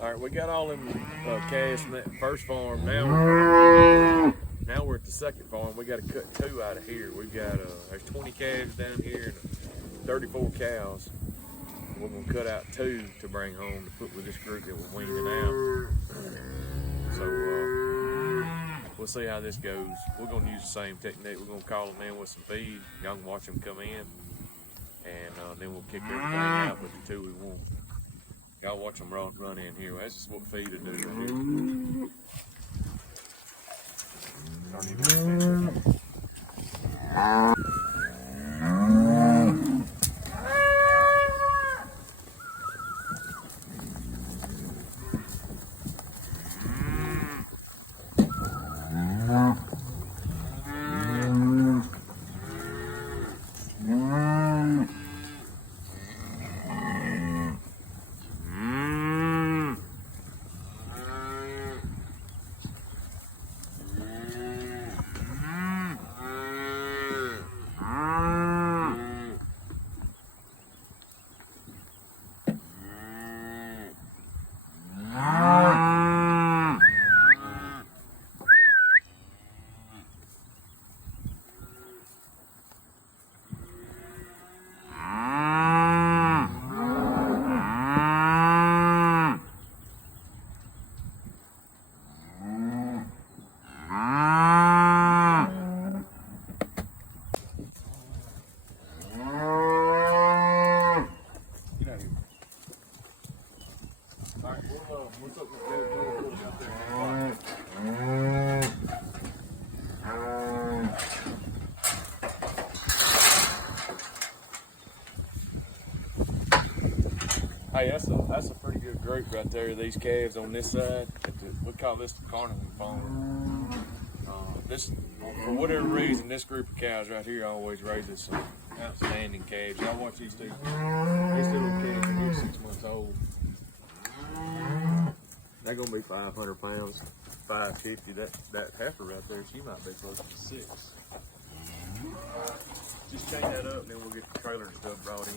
All right, we got all them calves from that first farm. Now we're at the second farm. We got to cut 2 out of here. We've got there's 20 calves down here and 34 cows. We're gonna cut out 2 to bring home to put with this group that we're weaning out. So we'll see how this goes. We're gonna use the same technique. We're gonna call them in with some feed. Y'all can watch them come in, and then we'll kick everything out with the 2 we want. Y'all watch them run in here. That's just what feed will do right here. Hey, that's a pretty good group right there. These calves on this side, we call this the carnival farm. This, for whatever reason, this group of cows right here always raises some outstanding calves. Y'all watch these 2. These little calves are here 6 months old. They're gonna be 500 pounds, 550. That heifer right there, she might be close to 6. Just chain that up, and then we'll get the trailer and stuff brought in.